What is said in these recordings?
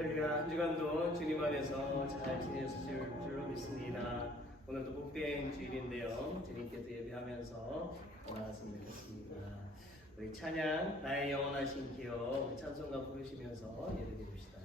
우리가 한 주간도 주님 안에서 잘 지내셨을 줄로 믿습니다. 오늘도 복된 주일인데요. 주님께서 예배하면서 나갔으면 좋겠습니다. 우리 찬양 나의 영원하신 기억 우리 찬송가 부르시면서 예배드립시다.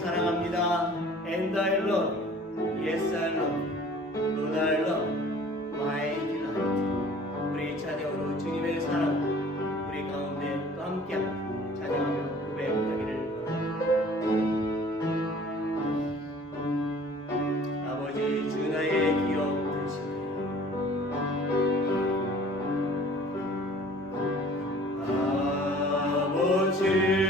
사랑합니다. And I love, yes I love, Lord I love, my delight. 우리 찬양으로 주님의 사랑 우리 가운데 또 함께 찬양하며 고백하기를 바랍니다. 아버지 주 나의 기억 되시네. 아버지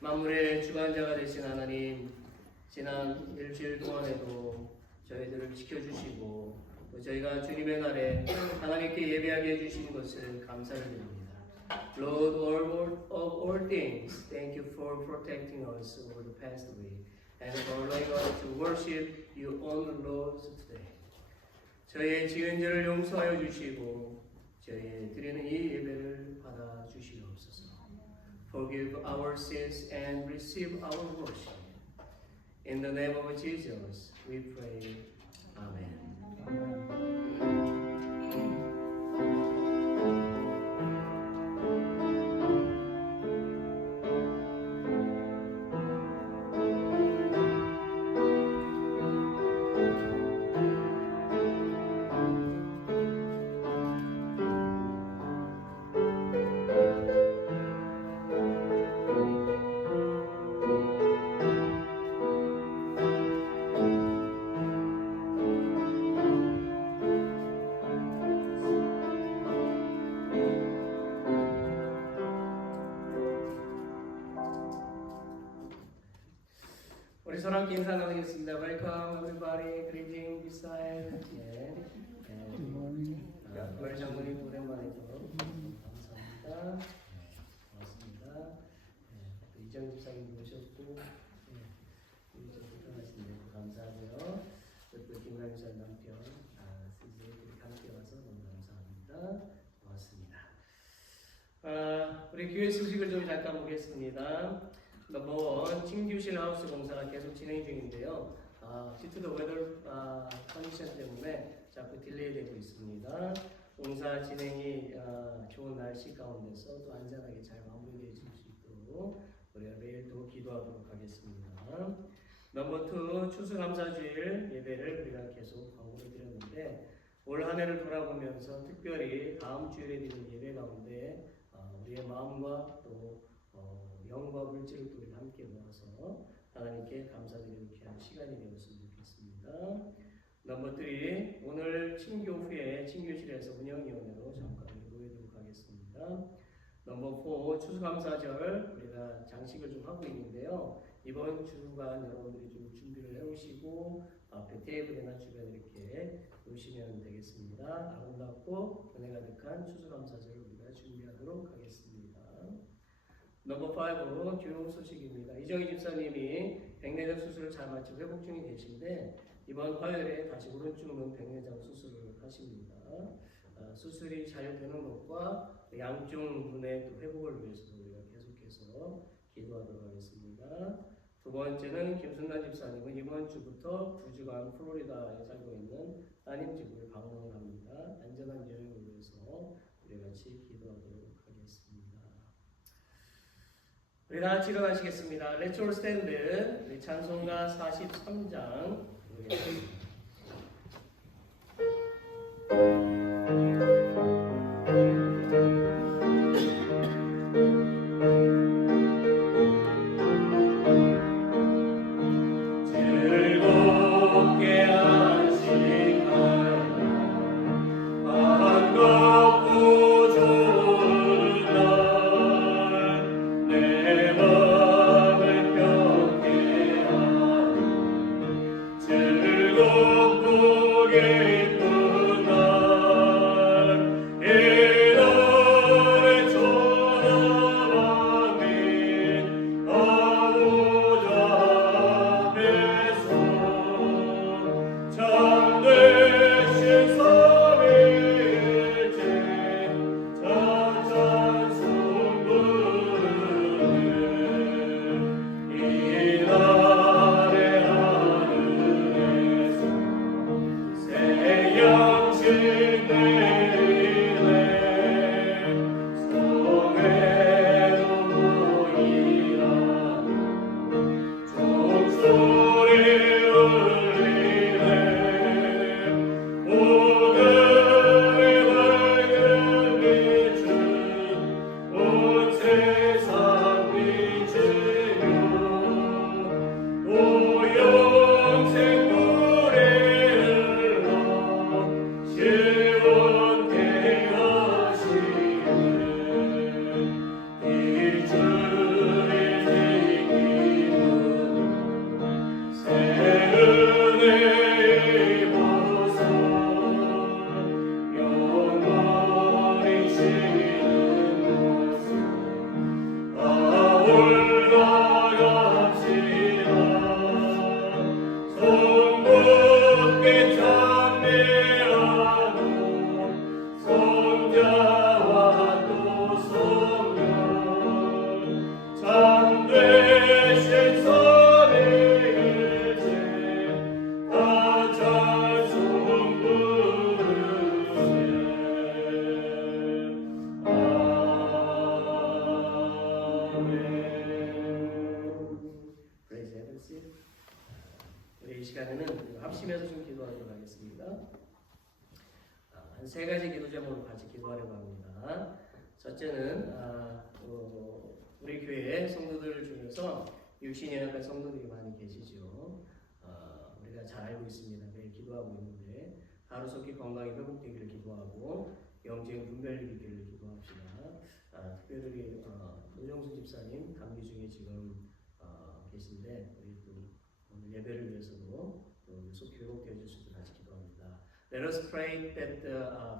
만물의 주관자가 되신 하나님, 지난 일주일 동안에도 저희들을 지켜주시고 또 저희가 주님의 날에 하나님께 예배하게 해주신 것을 감사를 드립니다. Lord of all things, thank you for protecting us over the past week and for allowing us to worship you on the Lord today. 저희의 지은 죄를 용서하여 주시고 저희 드리는 이 예배를 받아 주시옵소서. Forgive our sins and receive our worship. In the name of Jesus, we pray. Amen. 우리 서로 함께 인사 나누겠습니다. Welcome everybody. Greeting this side. Good morning. 우리 장모님 오랜만이죠. 감사합니다. 고맙습니다. 이정 집사님 모셨고 이정 불편하신데 감사하고요. 또 김광희 전 남편 스즈에 함께 와서 너무 감사합니다. 고맙습니다. 우리 교회 소식을 좀 잠깐 보겠습니다. 넘버원 칭규실 하우스 공사가 계속 진행 중인데요. due to the weather condition 때문에 자꾸 딜레이 되고 있습니다. 공사 진행이 좋은 날씨 가운데서 또 안전하게 잘 마무리되어 줄 수 있도록 우리가 매일 또 기도하도록 하겠습니다. 넘버 2 추수감사주일 예배를 우리가 계속 광고를 드렸는데 올 한 해를 돌아보면서 특별히 다음 주일에 드리는 예배 가운데 우리의 마음과 또 영과 물질을 또 우리 함께 모아서 하나님께 감사드리는 귀한 시간이 되었으면 좋겠습니다. 넘버 3 오늘 친교 후에 친교실에서 운영위원회로 잠깐 모이도록 하겠습니다. 넘버 4 추수감사절 우리가 장식을 좀 하고 있는데요. 이번 주간 여러분들이 좀 준비를 해오시고 앞에 테이블이나 주변에 이렇게 놓으시면 되겠습니다. 아름답고 은혜 가득한 추수감사절을 우리가 준비하도록 하겠습니다. 넘버 5 교육 소식입니다. 이정희 집사님이 백내장 수술을 잘 마치고 회복 중에 계신데 이번 화요일에 다시 오른쪽 눈 백내장 수술을 하십니다. 수술이 잘 되는 것과 양쪽 눈의 또 회복을 위해서 우리가 계속해서 기도하도록 하겠습니다. 두 번째는 김순란 집사님은 이번 주부터 2주간 플로리다에 살고 있는 따님 집을 방문을 합니다. 안전한 여행을 위해서 우리 같이 기도하도록 하겠습니다. 우리 다 같이 일어나시겠습니다. Let's all stand. 우리 찬송가 43장 부르겠습니다. 즐거운 성부께 찬미하고 성자와 또 성령 참되신 선의 일체 다 찬송 부르세. Praise heaven, see. 우리 이 시간에는 합심해서 좀 기도하도록 하겠습니다. 한 세 가지 기도 제목으로 같이 기도하려고 합니다. 첫째는 우리 교회 성도들 중에서 육신이 연약한 성도들이 많이 계시죠. 우리가 잘 알고 있습니다. 매일 기도하고 있는데 하루속히 건강이 회복되기를 기도하고 영적인 분별력이 있기를 기도합시다. 특별히 노정수 집사님 감기 중에 지금 계신데 우리 또 오늘 예배를 위해서도 또 속히 회복되어 줄 수 있도록 같이 기도합니다. Let us pray that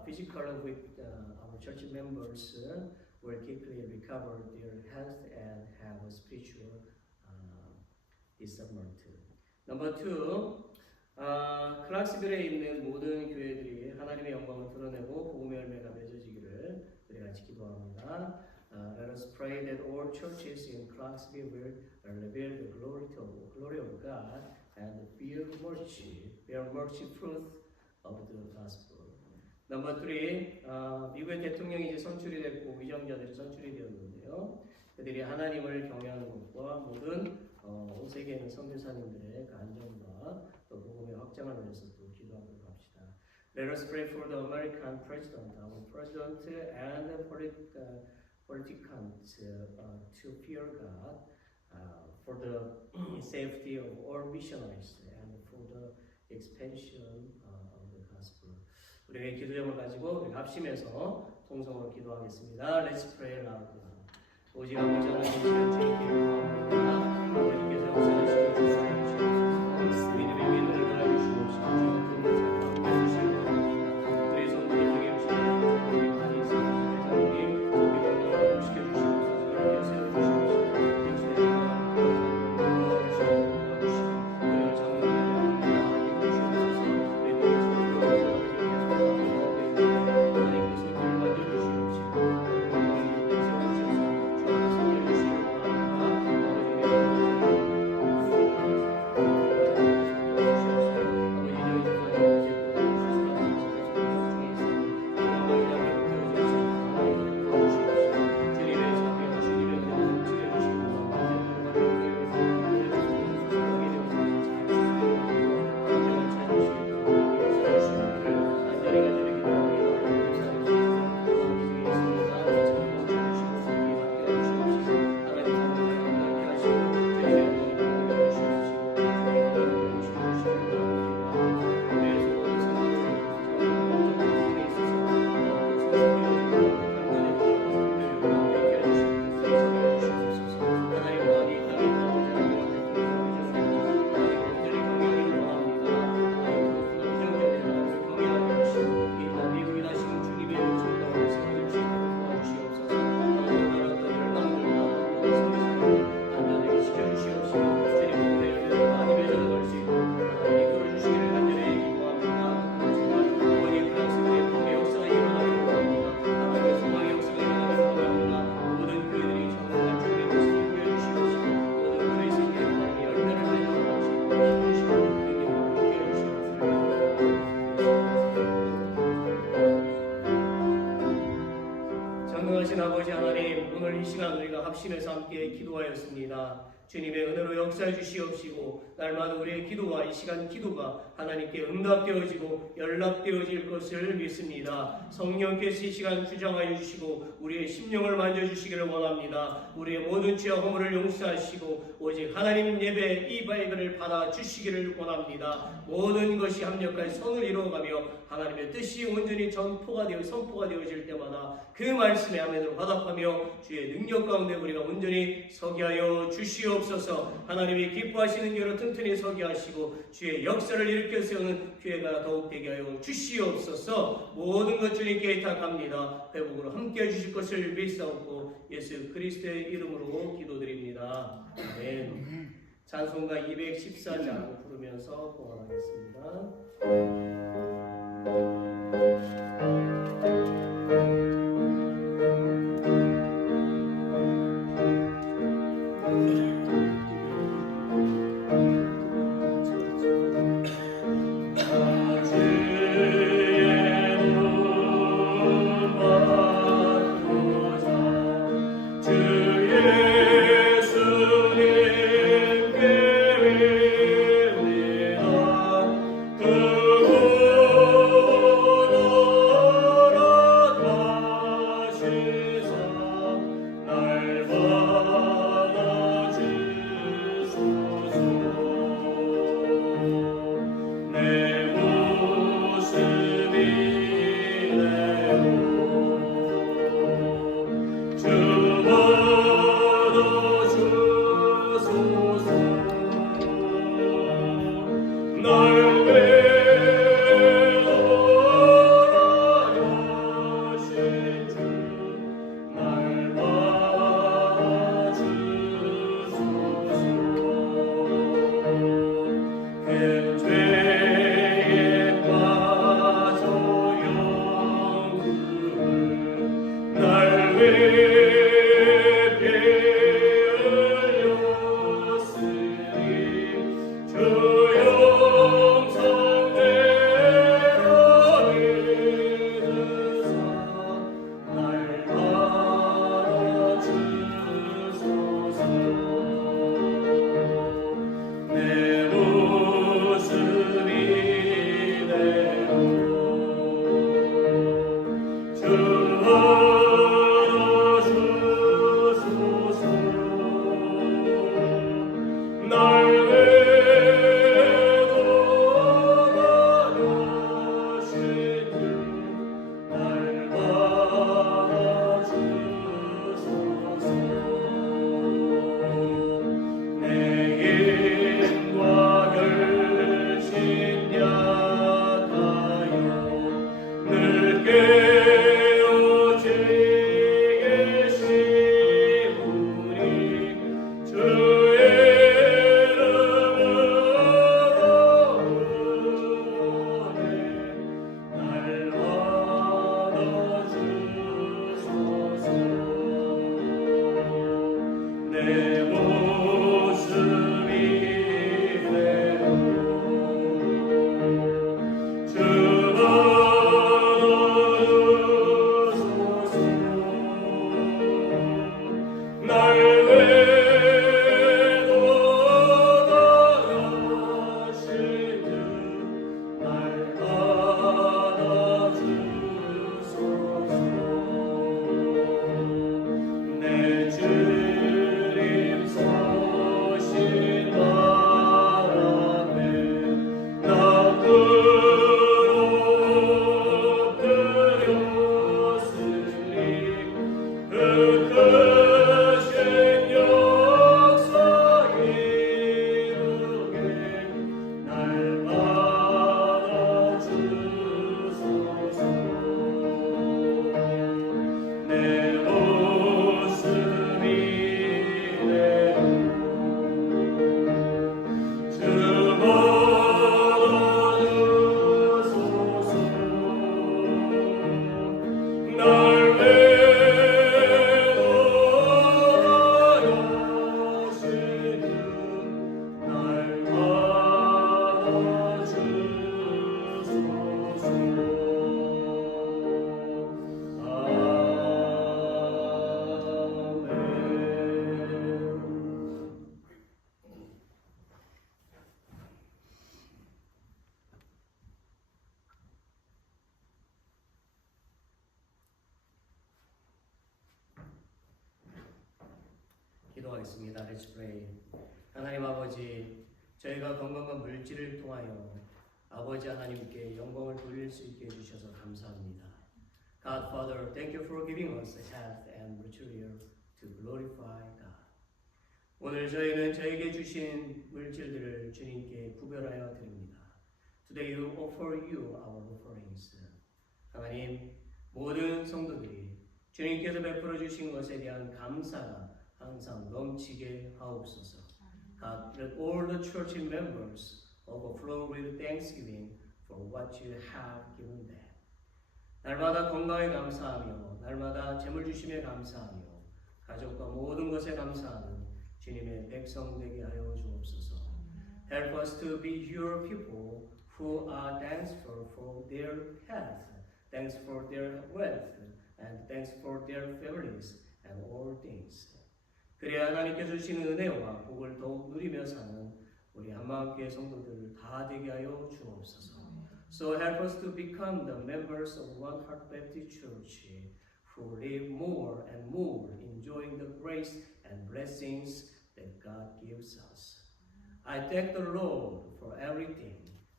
physically with our church members will quickly recover their health and have a spiritual discernment. Number two, 클락스빌에 있는 모든 교회들이 하나님의 영광을 드러내고 복음의 열매가 맺어지기를 우리 같이 기도합니다. Let us pray that all churches in Clarksville will reveal the glory of God and bear mercy fruit of the gospel. Number three, 미국의 대통령이 이제 선출이 됐고 위정자들이 선출이 되었는데요. 그들이 하나님을 경외하는 것과 모든 온 세계에 있는 선교사님들의 그 안전과 또 복음의 확장을 위해서 또 기도하도록 합시다. Let us pray for the American president, our president and politicians to fear God, for the safety of all missionaries and for the expansion of the gospel. 우리의 기도 제목을 가지고 우리 합심해서 통성으로 기도하겠습니다. Let's pray aloud. 오직 아버지 하나님 주의 주님께 기도합니다. 아버지께서 역사하시고 주시옵소서. 믿음의 믿음을 더하여 주시옵소서. 주님을 찾아오게 해주시기 바랍니다. 우리 성도들 중에 혹시 우리 많이 있습니다. 우리 속에 건강을 시켜주시옵소서. 이렇게 세워주시옵소서. 전능하신 아버지 하나님, 오늘 이 시간 우리가 합심해서 함께 기도하였습니다. 주님의 은혜로 역사해 주시옵시고 날마다 우리의 기도와 이 시간 기도가 하나님께 응답되어지고 연락되어질 것을 믿습니다. 성령께서 이 시간 주장하여 주시고 우리의 심령을 만져주시기를 원합니다. 우리의 모든 죄와 허물을 용서하시고 오직 하나님 예배 이 바이블을 받아주시기를 원합니다. 모든 것이 합력하여 선을 이루어가며 하나님의 뜻이 온전히 선포가 되어질 때마다 그 말씀에 아멘으로 화답하며 주의 능력 가운데 우리가 온전히 서게 하여 주시옵소서. 하나님이 기뻐하시는 교회로 튼튼히 서게 하시고 주의 역사를 일으켜 세우는 교회가 더욱 되게 하여 주시옵소서. 모든 것 주님께 의탁합니다. 회복으로 함께 해주실 것을 믿사옵고 예수 그리스도의 이름으로 기도드립니다. 아멘. 찬송가 214장 부르면서 봉헌하겠습니다. 기도하겠습니다. Let's pray. 하나님 아버지, 저희가 건강한 물질을 통하여 아버지 하나님께 영광을 돌릴 수 있게 해주셔서 감사합니다. God, Father, thank you for giving us health and material to glorify God. 오늘 저희는 저에게 주신 물질들을 주님께 구별하여 드립니다. Today we offer you our offerings. 하나님, 모든 성도들이 주님께서 베풀어 주신 것에 대한 감사가 항상 넘치게 하옵소서. let all the church members overflow with thanksgiving for what you have given them. 날마다 건강에 감사하며 날마다 재물 주심에 감사하며 가족과 모든 것에 감사하는 주님의 백성 되게 하여 주옵소서. Help us to be your people who are thankful for their health, thanks for their wealth, and thanks for their families and all things. 그래야 하나님께 주시는 은혜와 복을 더욱 누리며 사는 우리 한마음교회 성도들 다 되게 하여 주옵소서. So help us to become the members of One Heart Baptist Church who live more and more enjoying the grace and blessings that God gives us. I thank the Lord for everything.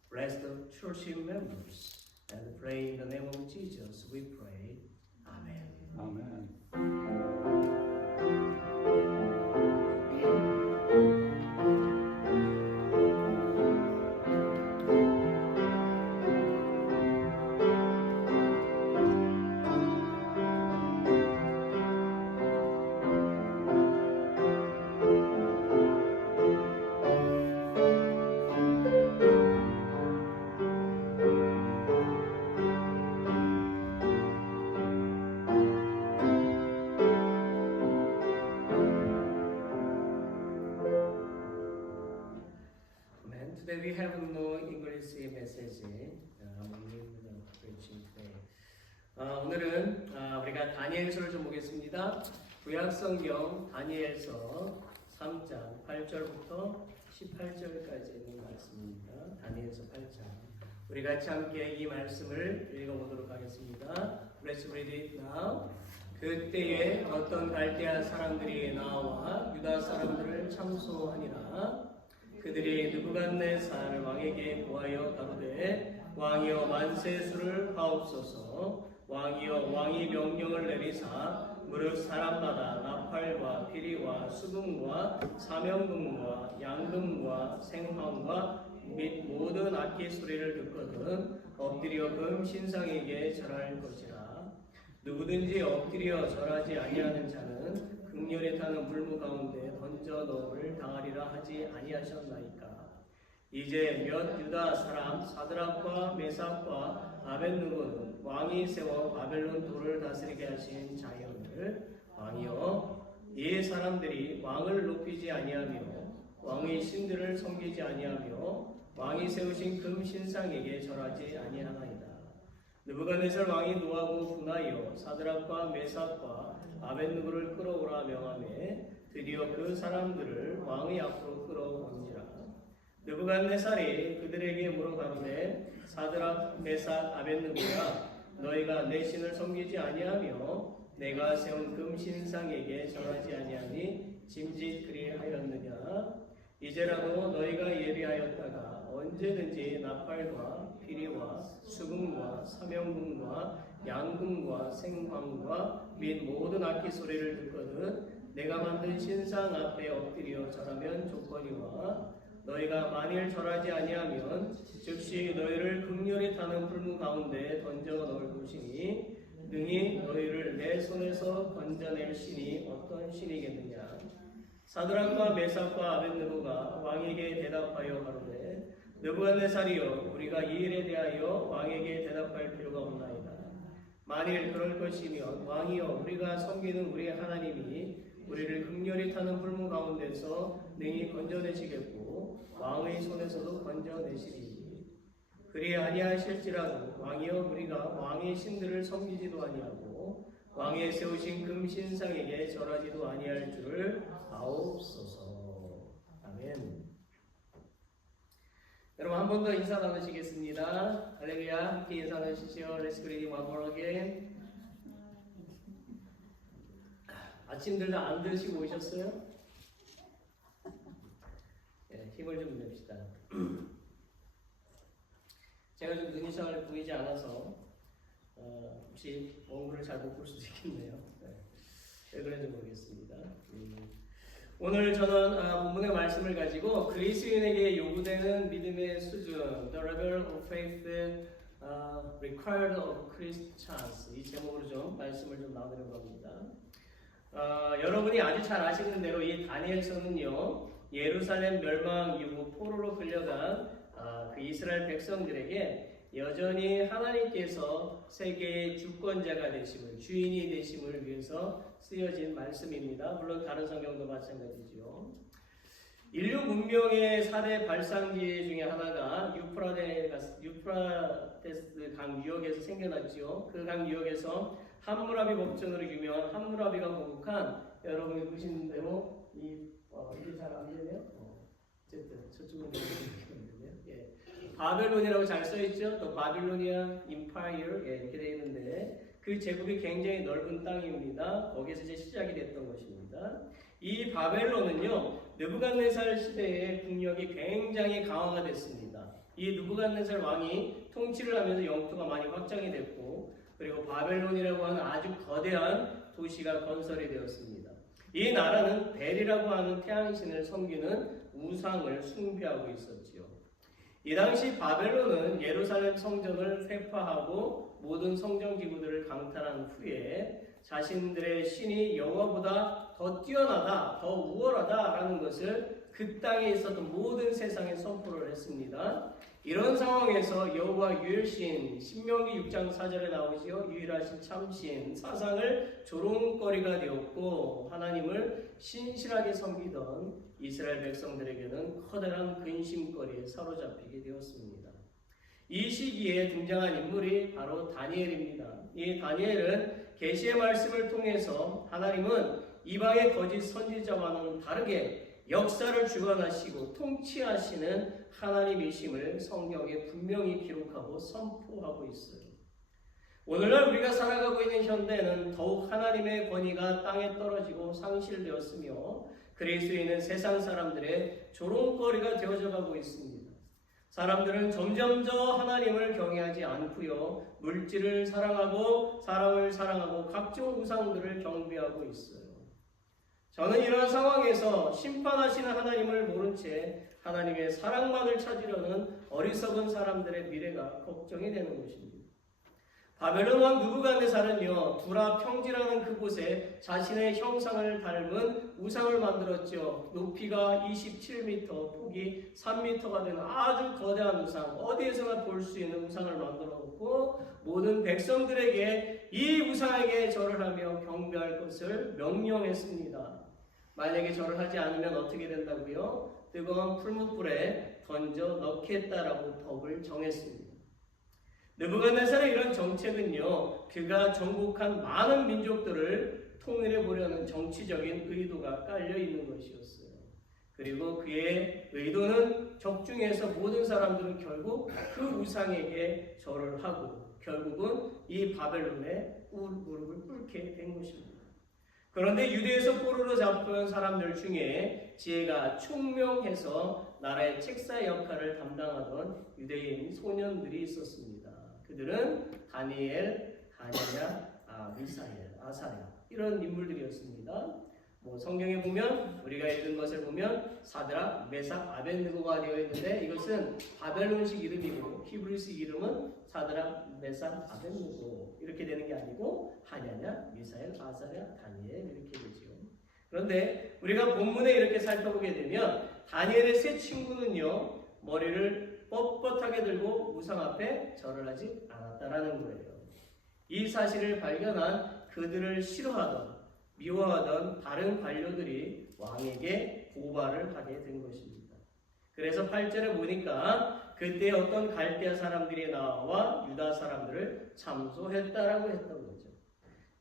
Bless the church members and pray in the name of Jesus we pray. Amen. Amen. Today we have no English message. 오늘은 우리가 다니엘서를 좀 보겠습니다. 구약성경 다니엘서 3장 8절부터 18절까지 있는 말씀입니다. 다니엘서 8장. 우리 같이 함께 이 말씀을 읽어보도록 하겠습니다. Let's read it now. 그때에 어떤 갈대아 사람들이 나와 유다 사람들을 참소하니라. 그들이 느부갓네살 왕에게 구하여 가로되 왕이여 만세수를 하옵소서. 왕이여 왕이 명령을 내리사 무릇 사람마다 나팔과 피리와 수금과 사명금과 양금과 생황과 및 모든 악기 소리를 듣거든 엎드려 금 신상에게 절할 것이라. 누구든지 엎드려 절하지 아니하는 자는 극렬히 타는 불무 가운데 던져 넣음을 당하리라 하지 아니하셨나이까. 이제 몇 유다 사람 사드락과 메삭과 아벳느고는 왕이 세워 바벨론 도를 다스리게 하신 자연을 왕이여 이 사람들이 왕을 높이지 아니하며 왕의 신들을 섬기지 아니하며 왕이 세우신 금 신상에게 절하지 아니하나이다. 느부갓네살 왕이 노하고 분하여 사드락과 메삭과 아벳느고를 끌어오라 명하매 드디어 그 사람들을 왕의 앞으로 끌어온지라. 느부갓네살이 그들에게 물어가로되 사드락 메삭 아벳느고야 너희가 내 신을 섬기지 아니하며 내가 세운 금 신상에게 절하지 아니하니 짐짓 그리하였느냐. 이제라도 너희가 예비하였다가 언제든지 나팔과 피리와 수금과 사명금과 양금과 생황과 및 모든 악기 소리를 듣거든 내가 만든 신상 앞에 엎드려 절하면 좋거니와 너희가 만일 절하지 아니하면 즉시 너희를 극렬히 타는 불무 가운데 던져 넣을 것이니 능히 너희를 내 손에서 건져낼 신이 어떤 신이겠느냐. 사드락과 메삭과 아벳느고가 왕에게 대답하여 가로되 느부갓네살이여 우리가 이 일에 대하여 왕에게 대답할 필요가 없나이다. 만일 그럴 것이면 왕이여 우리가 섬기는 우리의 하나님이 우리를 극렬히 타는 불무 가운데서 능히 건져내시겠고 왕의 손에서도 건져내시리니 그리 아니하실지라도 왕이여 우리가 왕의 신들을 섬기지도 아니하고 왕의 세우신 금 신상에게 절하지도 아니할 줄을 아옵소서. 아멘. 여러분 한 번 더 인사 나누시겠습니다. 할렐루야. 함께 인사 나누시죠. Let's greet one more again. 아침들 다 안 드시고 오셨어요? 네, 힘을 좀 냅시다. 제가 좀 눈이상을 보이지 않아서 혹시 원고를 잘 못 볼 수도 있겠네요. 네. 왜 그런지 모르겠습니다. 오늘 저는 본문의 말씀을 가지고 그리스인에게 요구되는 믿음의 수준, The level of faith required of Christians, 이 제목으로 좀 말씀을 좀 나누려고 합니다. 여러분이 아주 잘 아시는 대로 이 다니엘서는요 예루살렘 멸망 이후 포로로 끌려간 그 이스라엘 백성들에게 여전히 하나님께서 세계의 주권자가 되심을, 주인이 되심을 위해서 쓰여진 말씀입니다. 물론 다른 성경도 마찬가지죠. 인류 문명의 4대 발상지 중에 하나가 유프라테스 강 유역에서 생겨났죠. 그 강 유역에서 함무라비 법전으로 유명한 함무라비가 건국한, 여러분이 보시는 대로 이게 잘 안 되네요. 어쨌든 저쪽은 모르겠는데요. 예. 바벨론이라고 잘 써있죠. 또 바빌로니아 임파이어 이렇게 되어 있는데 그 제국이 굉장히 넓은 땅입니다. 거기서 이제 시작이 됐던 것입니다. 이 바벨론은요, 느부갓네살 시대의 국력이 굉장히 강화가 됐습니다. 이 느부갓네살 왕이 통치를 하면서 영토가 많이 확장이 됐고, 그리고 바벨론이라고 하는 아주 거대한 도시가 건설이 되었습니다. 이 나라는 벨이라고 하는 태양신을 섬기는 우상을 숭배하고 있었지요. 이 당시 바벨론은 예루살렘 성전을 회파하고 모든 성전 기구들을 강탈한 후에 자신들의 신이 여호와보다 더 뛰어나다, 더 우월하다라는 것을 그 땅에 있었던 모든 세상에 선포를 했습니다. 이런 상황에서 여호와 유일신, 신명기 6장 4절에 나오지요. 유일하신 참신, 사상을 조롱거리가 되었고 하나님을 신실하게 섬기던 이스라엘 백성들에게는 커다란 근심거리에 사로잡히게 되었습니다. 이 시기에 등장한 인물이 바로 다니엘입니다. 이 다니엘은 계시의 말씀을 통해서 하나님은 이방의 거짓 선지자와는 다르게 역사를 주관하시고 통치하시는 하나님이심을 성경에 분명히 기록하고 선포하고 있어요. 오늘날 우리가 살아가고 있는 현대는 더욱 하나님의 권위가 땅에 떨어지고 상실되었으며 그리스도인은 세상 사람들의 조롱거리가 되어져 가고 있습니다. 사람들은 점점 더 하나님을 경외하지 않고요, 물질을 사랑하고 사람을 사랑하고 각종 우상들을 경배하고 있어요. 저는 이런 상황에서 심판하시는 하나님을 모른 채 하나님의 사랑만을 찾으려는 어리석은 사람들의 미래가 걱정이 되는 것입니다. 바벨론 왕 느부갓네살은요, 두라 평지라는 그곳에 자신의 형상을 닮은 우상을 만들었죠. 높이가 27m, 폭이 3m가 되는 아주 거대한 우상, 어디에서나 볼 수 있는 우상을 만들어 놓고 모든 백성들에게 이 우상에게 절을 하며 경배할 것을 명령했습니다. 만약에 절을 하지 않으면 어떻게 된다고요? 뜨거운 풀무불에 던져 넣겠다라고 법을 정했습니다. 느부갓네살의 이런 정책은요, 그가 정복한 많은 민족들을 통일해 보려는 정치적인 의도가 깔려 있는 것이었어요. 그리고 그의 의도는 적중해서 모든 사람들은 결국 그 우상에게 절을 하고 결국은 이 바벨론의 무릎을 꿇게 된 것입니다. 그런데 유대에서 포로로 잡혀온 사람들 중에 지혜가 총명해서 나라의 책사 역할을 담당하던 유대인 소년들이 있었습니다. 그들은 다니엘, 하나냐, 미사엘, 아사랴 이런 인물들이었습니다. 성경에 보면 우리가 읽은 것을 보면 사드락, 메삭, 아벳느고가 되어 있는데 이것은 바벨론식 이름이고 히브리식 이름은 사드락, 메삭, 아벳느고 이렇게 되는 게 아니고 하냐냐, 미사엘, 아사랴, 다니엘 이렇게 되죠. 그런데 우리가 본문에 이렇게 살펴보게 되면 다니엘의 세 친구는요, 머리를 뻣뻣하게 들고 우상 앞에 절을 하지 않았다라는 거예요. 이 사실을 발견한 그들을 싫어하던 미워하던 다른 관료들이 왕에게 고발을 하게 된 것입니다. 그래서 8절에 보니까 그때 어떤 갈대아 사람들이 나와 유다 사람들을 참소했다라고 했던 거죠.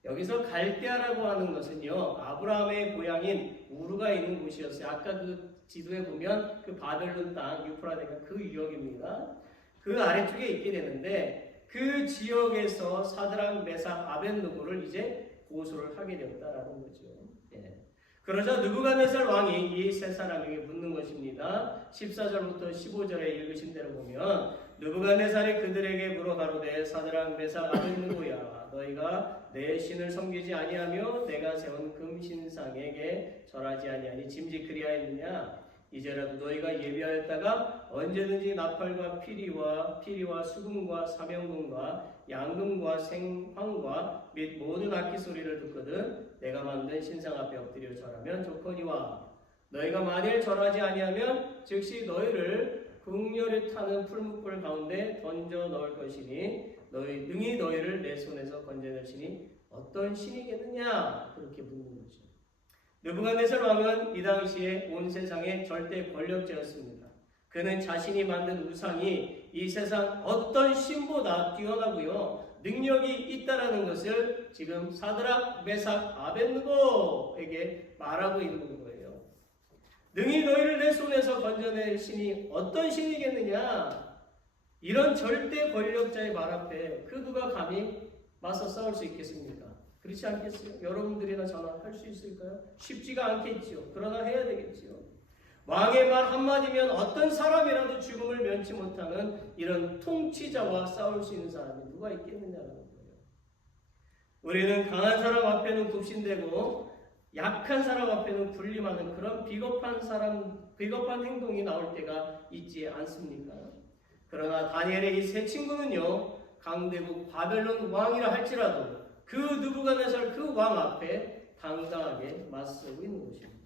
여기서 갈대아라고 하는 것은요, 아브라함의 고향인 우르가 있는 곳이었어요. 아까 그 지도에 보면 그 바벨론 땅 유프라데가 그 유역입니다. 그 아래쪽에 있게 되는데 그 지역에서 사드락, 메삭, 아벳느고를 이제 고소를 하게 되었다라는 거죠. 예. 그러자 느부갓네살 왕이 이 세 사람에게 묻는 것입니다. 14절부터 15절에 읽으신 대로 보면 느부갓네살이 그들에게 물어 가로되 사드락, 메삭, 아벳느고야, 너희가 내 신을 섬기지 아니하며 내가 세운 금신상에게 절하지 아니하니 짐짓 그리하였느냐? 이제라도 너희가 예비하였다가 언제든지 나팔과 피리와 수금과 사명금과 양금과 생황과 및 모든 악기 소리를 듣거든 내가 만든 신상 앞에 엎드려 절하면 좋거니와 너희가 만일 절하지 아니하면 즉시 너희를 극렬히 타는 풀무불 가운데 던져 넣을 것이니 능히 너희를 내 손에서 건져낼 신이 어떤 신이겠느냐? 그렇게 묻는 거죠. 느부갓네살 왕은 이 당시에 온 세상의 절대 권력자였습니다. 그는 자신이 만든 우상이 이 세상 어떤 신보다 뛰어나고요, 능력이 있다라는 것을 지금 사드락, 메삭, 아벳느고에게 말하고 있는 거예요. 능히 너희를 내 손에서 건져낼 신이 어떤 신이겠느냐? 이런 절대 권력자의 말 앞에 그 누가 감히 맞서 싸울 수 있겠습니까? 그렇지 않겠어요? 여러분들이나 저나 할 수 있을까요? 쉽지가 않겠지요. 그러나 해야 되겠지요. 왕의 말 한마디면 어떤 사람이라도 죽음을 면치 못하는 이런 통치자와 싸울 수 있는 사람이 누가 있겠느냐는 거예요. 우리는 강한 사람 앞에는 굽신대고 약한 사람 앞에는 군림하는 그런 비겁한 행동이 나올 때가 있지 않습니까? 그러나 다니엘의 이 세 친구는요, 강대국 바벨론 왕이라 할지라도 그 느부갓네살 그 왕 앞에 당당하게 맞서고 있는 것입니다.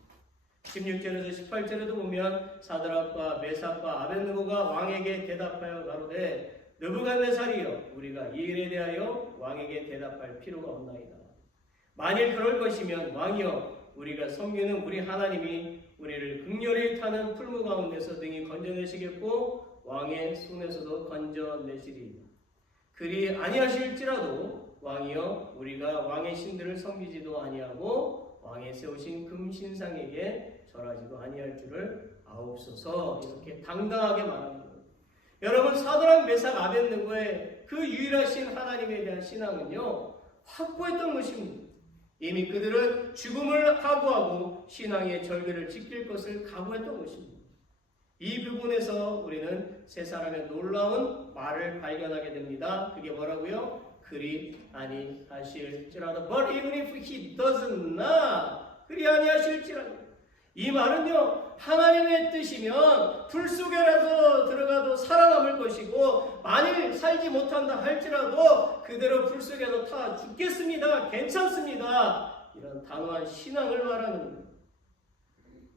16절에서 18절에도 보면 사드락과 메삭과 아벳느고가 왕에게 대답하여 가로되 느부갓네살이여, 우리가 이 일에 대하여 왕에게 대답할 필요가 없나이다. 만일 그럴 것이면 왕이여, 우리가 섬기는 우리 하나님이 우리를 극렬히 타는 풀무 가운데서 능히 건져내시겠고 왕의 손에서도 건져내시리이다. 그리 아니하실지라도 왕이여, 우리가 왕의 신들을 섬기지도 아니하고 왕의 세우신 금신상에게 절하지도 아니할 줄을 아옵소서. 이렇게 당당하게 말하는 거예요. 여러분, 사드락, 메삭, 아벳느고의 그 유일하신 하나님에 대한 신앙은요, 확고했던 것입니다. 이미 그들은 죽음을 각오하고 신앙의 절개를 지킬 것을 각오했던 것입니다. 이 부분에서 우리는 세 사람의 놀라운 말을 발견하게 됩니다. 그게 뭐라고요? 그리 아니하실지라도, but even if he does not, 그리 아니하실지라도. 이 말은요, 하나님의 뜻이면 불 속에라도 들어가도 살아남을 것이고, 만일 살지 못한다 할지라도 그대로 불 속에도 타 죽겠습니다, 괜찮습니다, 이런 단호한 신앙을 말하는 거예요.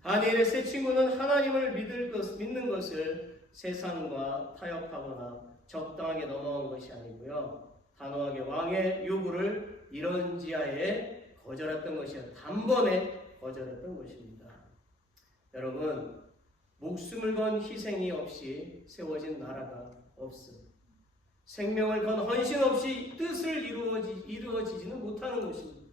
다니엘의 세 친구는 하나님을 믿는 것을 세상과 타협하거나 적당하게 넘어간 것이 아니고요, 단호하게 왕의 요구를 이런지하에 거절했던 것이야. 단번에 거절했던 것입니다. 여러분, 목숨을 건 희생이 없이 세워진 나라가 없습니다. 생명을 건 헌신 없이 뜻을 이루어지지는 못하는 것입니다.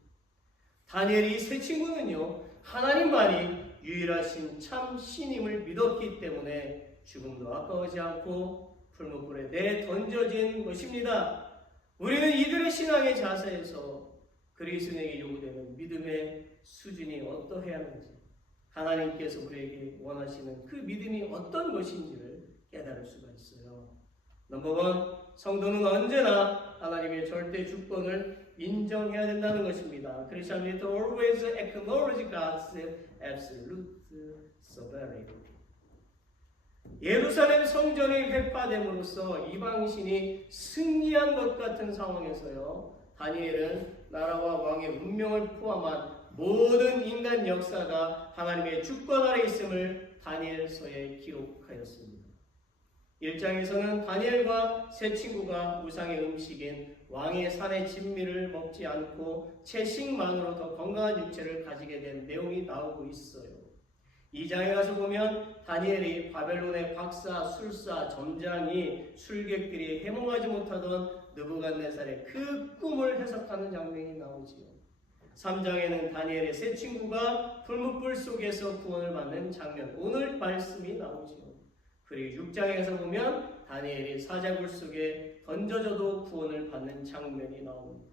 다니엘이 세 친구는요, 하나님만이 유일하신 참 신임을 믿었기 때문에 죽음도 아까워지 않고 풀무불에 내던져진 것입니다. 우리는 이들의 신앙의 자세에서 그리스도인에게 요구되는 믿음의 수준이 어떠해야 하는지, 하나님께서 우리에게 원하시는 그 믿음이 어떤 것인지를 깨달을 수가 있어요. 넘버원, 성도는 언제나 하나님의 절대 주권을 인정해야 된다는 것입니다. Christians need to always acknowledge God's absolute sovereignty. 예루살렘 성전이 회파됨으로써 이방신이 승리한 것 같은 상황에서요, 다니엘은 나라와 왕의 운명을 포함한 모든 인간 역사가 하나님의 주권 아래 있음을 다니엘서에 기록하였습니다. 1장에서는 다니엘과 세 친구가 우상의 음식인 왕의 산의 진미를 먹지 않고 채식만으로 더 건강한 육체를 가지게 된 내용이 나오고 있어요. 2장에 가서 보면 다니엘이 바벨론의 박사, 술사, 점장이 술객들이 해몽하지 못하던 느부갓네살의 그 꿈을 해석하는 장면이 나오지요. 3장에는 다니엘의 세 친구가 풀무불 속에서 구원을 받는 장면, 오늘 말씀이 나오지요. 그리고 6장에 가서 보면 다니엘이 사자굴 속에 던져져도 구원을 받는 장면이 나옵니다.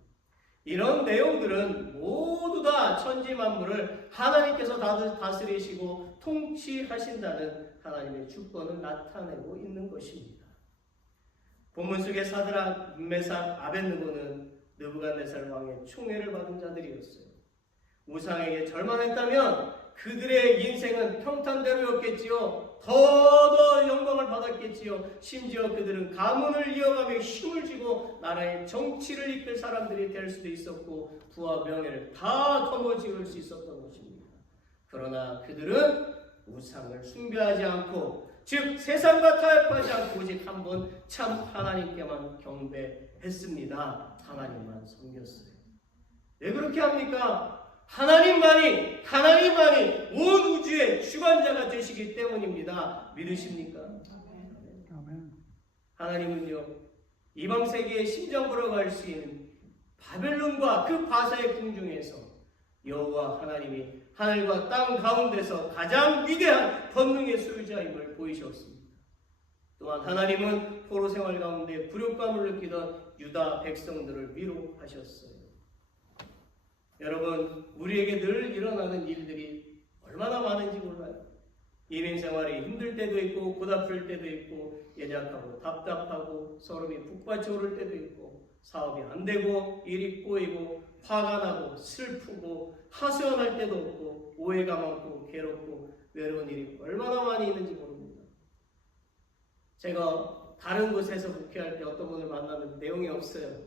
이런 내용들은 모두 다 천지 만물을 하나님께서 다스리시고 통치하신다는 하나님의 주권을 나타내고 있는 것입니다. 본문 속의 사드락, 메삭, 아벳느고는 느부갓네살 왕의 총애를 받은 자들이었어요. 우상에게 절망했다면 그들의 인생은 평탄대로였겠지요. 더 영광을 받았겠지요. 심지어 그들은 가문을 이어가며 힘을 쥐고 나라의 정치를 이끌 사람들이 될 수도 있었고 부와 명예를 다 거머쥐을 수 있었던 것입니다. 그러나 그들은 우상을 숭배하지 않고, 즉 세상과 타협하지 않고 오직 한 번 참 하나님께만 경배했습니다. 하나님만 섬겼어요. 왜 그렇게 합니까? 하나님만이 온 우주의 주관자가 되시기 때문입니다. 믿으십니까? 아멘. 하나님은요, 이방 세계의 심장부라고 할 수 있는 바벨론과 그 바사의 궁중에서 여호와 하나님이 하늘과 땅 가운데서 가장 위대한 권능의 소유자임을 보이셨습니다. 또한 하나님은 포로 생활 가운데 굴욕감을 느끼던 유다 백성들을 위로하셨어요. 여러분, 우리에게 늘 일어나는 일들이 얼마나 많은지 몰라요. 인생 생활이 힘들 때도 있고 고달플 때도 있고 연약하고 답답하고 소름이 북받쳐 오를 때도 있고 사업이 안 되고 일이 꼬이고 화가 나고 슬프고 하소연할 때도 없고 오해가 많고 괴롭고 외로운 일이 얼마나 많이 있는지 모릅니다. 제가 다른 곳에서 목회할 때 어떤 분을 만나면 내용이 없어요.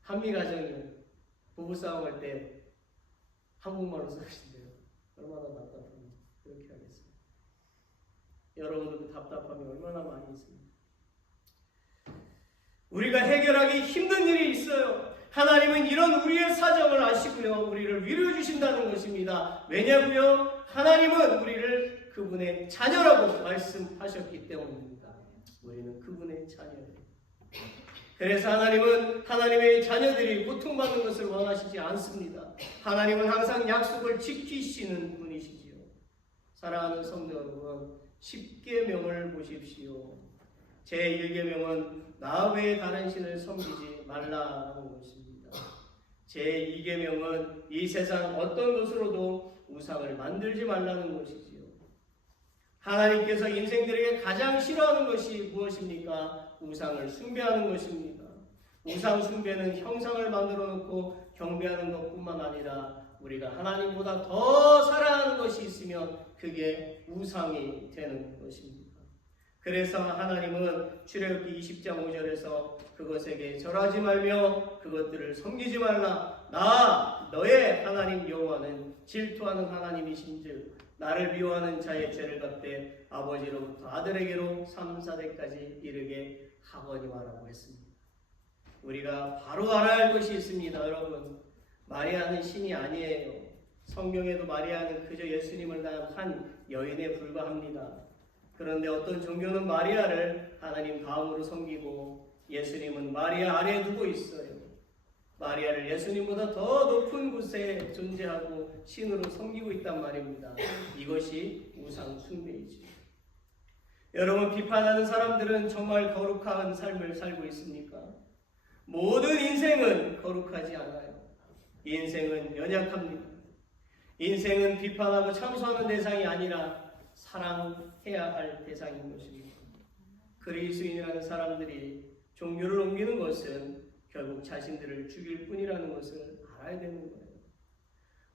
한미 가정이 부부싸움할 때 한국말로 쓰신대요. 얼마나 답답합니까? 그렇게 하겠습니다. 여러분도 그 답답함이 얼마나 많이 있습니다. 우리가 해결하기 힘든 일이 있어요. 하나님은 이런 우리의 사정을 아시고요, 우리를 위로해 주신다는 것입니다. 왜냐고요? 하나님은 우리를 그분의 자녀라고 말씀하셨기 때문입니다. 우리는 그분의 자녀예요. 그래서 하나님은 하나님의 자녀들이 고통받는 것을 원하시지 않습니다. 하나님은 항상 약속을 지키시는 분이시지요. 사랑하는 성도 여러분, 10계명을 보십시오. 제1계명은 나 외에 다른 신을 섬기지 말라라는 것입니다. 제2계명은 이 세상 어떤 것으로도 우상을 만들지 말라는 것이지요. 하나님께서 인생들에게 가장 싫어하는 것이 무엇입니까? 우상을 숭배하는 것입니다. 우상 숭배는 형상을 만들어 놓고 경배하는 것뿐만 아니라 우리가 하나님보다 더 사랑하는 것이 있으면 그게 우상이 되는 것입니다. 그래서 하나님은 출애굽기 20장 5절에서 그것에게 절하지 말며 그것들을 섬기지 말라. 나 너의 하나님 여호와는 질투하는 하나님이신즉 나를 미워하는 자의 죄를 갚되 아버지로부터 아들에게로 3, 4대까지 이르게 하거니와라고 했습니다. 우리가 바로 알아야 할 것이 있습니다. 여러분, 마리아는 신이 아니에요. 성경에도 마리아는 그저 예수님을 낳은 한 여인에 불과합니다. 그런데 어떤 종교는 마리아를 하나님 다음으로 섬기고 예수님은 마리아 아래에 두고 있어요. 마리아를 예수님보다 더 높은 곳에 존재하고 신으로 섬기고 있단 말입니다. 이것이 우상 숭배이지. 여러분, 비판하는 사람들은 정말 거룩한 삶을 살고 있습니까? 모든 인생은 거룩하지 않아요. 인생은 연약합니다. 인생은 비판하고 참소하는 대상이 아니라 사랑해야 할 대상인 것입니다. 그리스도인이라는 사람들이 종교를 옮기는 것은 결국 자신들을 죽일 뿐이라는 것을 알아야 되는 거예요.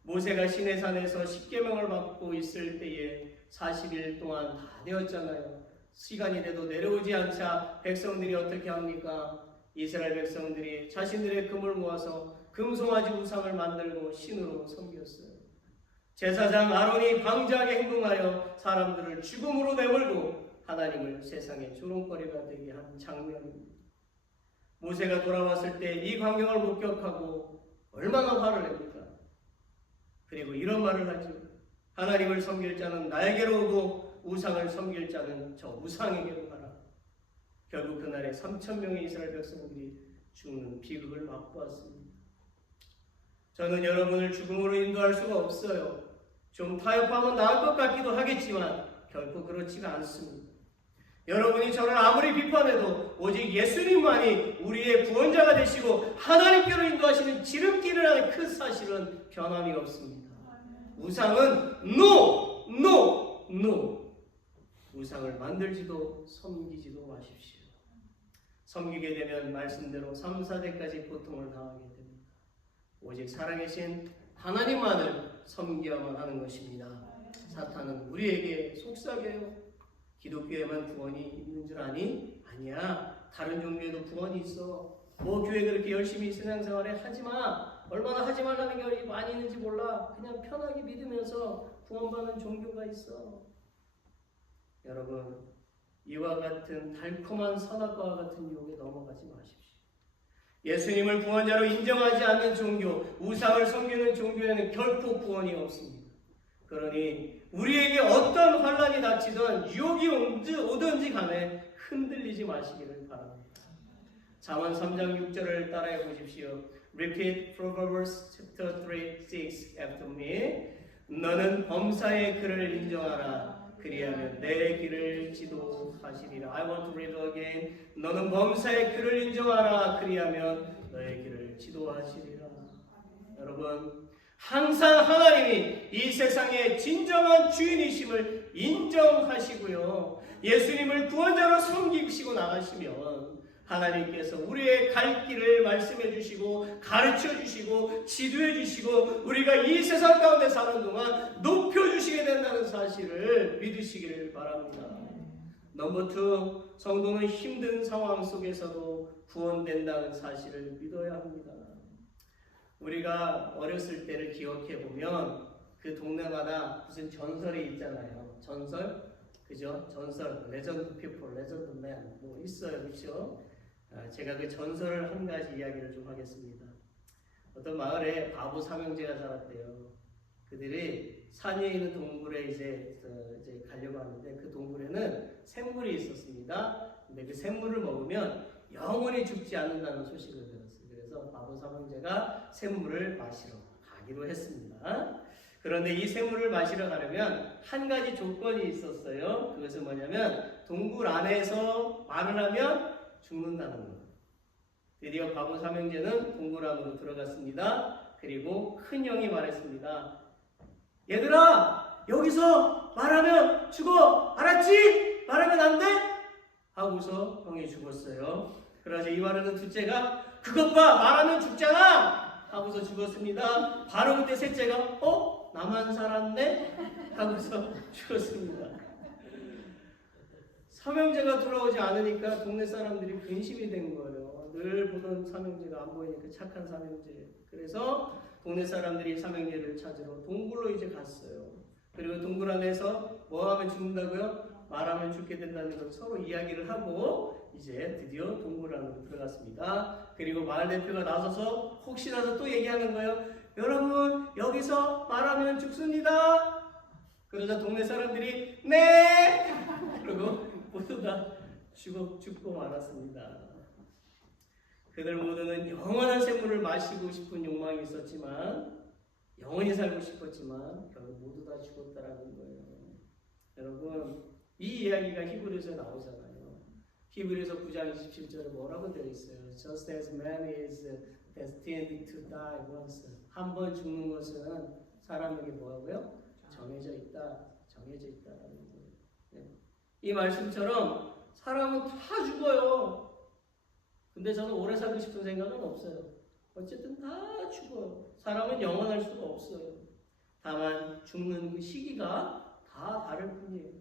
모세가 시내산에서 10계명을 받고 있을 때에 40일 동안 다 되었잖아요. 시간이 돼도 내려오지 않자 백성들이 어떻게 합니까? 이스라엘 백성들이 자신들의 금을 모아서 금송아지 우상을 만들고 신으로 섬겼어요. 제사장 아론이 방자하게 행동하여 사람들을 죽음으로 내몰고 하나님을 세상의 조롱거리가 되게 한 장면입니다. 모세가 돌아왔을 때 이 광경을 목격하고 얼마나 화를 냅니까? 그리고 이런 말을 하죠. 하나님을 섬길 자는 나에게로 오고 우상을 섬길 자는 저 우상에게로 가라. 결국 그날에 3,000명의 이스라엘 백성들이 죽는 비극을 맛보았습니다. 저는 여러분을 죽음으로 인도할 수가 없어요. 좀 타협하면 나을 것 같기도 하겠지만 결코 그렇지가 않습니다. 여러분이 저를 아무리 비판해도 오직 예수님만이 우리의 구원자가 되시고 하나님께로 인도하시는 지름길이라는 그 사실은 변함이 없습니다. 우상은 NO! NO! NO! 우상을 만들지도 섬기지도 마십시오. 섬기게 되면 말씀대로 3, 4대까지 고통을 당하게 됩니다. 오직 살아계신 하나님만을 섬겨야만 하는 것입니다. 사탄은 우리에게 속삭여요. 기독교에만 구원이 있는 줄 아니? 아니야. 다른 종교에도 구원이 있어. 뭐 교회 그렇게 열심히 신앙생활에 하지마. 얼마나 하지 말라는 게 많이 있는지 몰라. 그냥 편하게 믿으면서 구원받는 종교가 있어. 여러분, 이와 같은 달콤한 선악과와 같은 유혹에 넘어가지 마십시오. 예수님을 구원자로 인정하지 않는 종교, 우상을 섬기는 종교에는 결코 구원이 없습니다. 그러니 우리에게 어떤 환란이 닥치든 유혹이 오든지 간에 흔들리지 마시기를 바랍니다. 잠언 3장 6절을 따라해 보십시오. Repeat Proverbs chapter 3, 6 after me. 너는 범사의 그를 인정하라. 그리하면 내 길을 지도하시리라. I want to read again. 너는 범사의 그를 인정하라. 그리하면 너의 길을 지도하시리라. 여러분, 항상 하나님이 이 세상의 진정한 주인이심을 인정하시고요. 예수님을 구원자로 섬기시고 나가시면 하나님께서 우리의 갈 길을 말씀해 주시고 가르쳐 주시고 지도해 주시고 우리가 이 세상 가운데 사는 동안 높여 주시게 된다는 사실을 믿으시기를 바랍니다. 넘버 2, 성도는 힘든 상황 속에서도 구원된다는 사실을 믿어야 합니다. 우리가 어렸을 때를 기억해 보면 그 동네마다 무슨 전설이 있잖아요. 전설? 그죠? 전설, 레전드 피플, 레전드 맨 뭐 있어요. 그렇죠? 제가 그 전설을 한 가지 이야기를 좀 하겠습니다. 어떤 마을에 바보 삼형제가 살았대요. 그들이 산 위에 있는 동굴에 이제 가려고 하는데 그 동굴에는 샘물이 있었습니다. 근데 그 샘물을 먹으면 영원히 죽지 않는다는 소식을 들었어요. 그래서 바보 삼형제가 샘물을 마시러 가기로 했습니다. 그런데 이 샘물을 마시러 가려면 한 가지 조건이 있었어요. 그것은 뭐냐면 동굴 안에서 말을 하면 죽는다는 것. 드디어 바보 삼형제는 동굴 안으로 들어갔습니다. 그리고 큰 형이 말했습니다. 얘들아, 여기서 말하면 죽어. 알았지? 말하면 안 돼? 하고서 형이 죽었어요. 그러자 이 말하는 둘째가 그것 봐, 말하면 죽잖아. 하고서 죽었습니다. 바로 그때 셋째가 나만 살았네? 하고서 죽었습니다. 삼형제가 돌아오지 않으니까 동네 사람들이 근심이 된 거예요. 늘 보던 삼형제가 안 보이니까 착한 삼형제. 그래서 동네 사람들이 삼형제를 찾으러 동굴로 이제 갔어요. 그리고 동굴 안에서 뭐 하면 죽는다고요? 말하면 죽게 된다는 걸 서로 이야기를 하고 이제 드디어 동굴 안으로 들어갔습니다. 그리고 마을 대표가 나서서 혹시라도 또 얘기하는 거예요. 여러분, 여기서 말하면 죽습니다. 그러자 동네 사람들이 네! 그리고 모두 다 죽고 말았습니다. 그들 모두는 영원한 샘물을 마시고 싶은 욕망이 있었지만 영원히 살고 싶었지만 결국 모두 다 죽었다라는 거예요. 여러분, 이 이야기가 히브리서에 나오잖아요. 히브리서 9장 27절에 뭐라고 되어 있어요? Just as man is destined to die once. 한 번 죽는 것은 사람에게 뭐하고요? 정해져 있다. 정해져 있다라는 거예요. 네. 이 말씀처럼 사람은 다 죽어요. 근데 저는 오래 살고 싶은 생각은 없어요. 어쨌든 다 죽어요. 사람은 영원할 수가 없어요. 다만 죽는 그 시기가 다 다를 뿐이에요.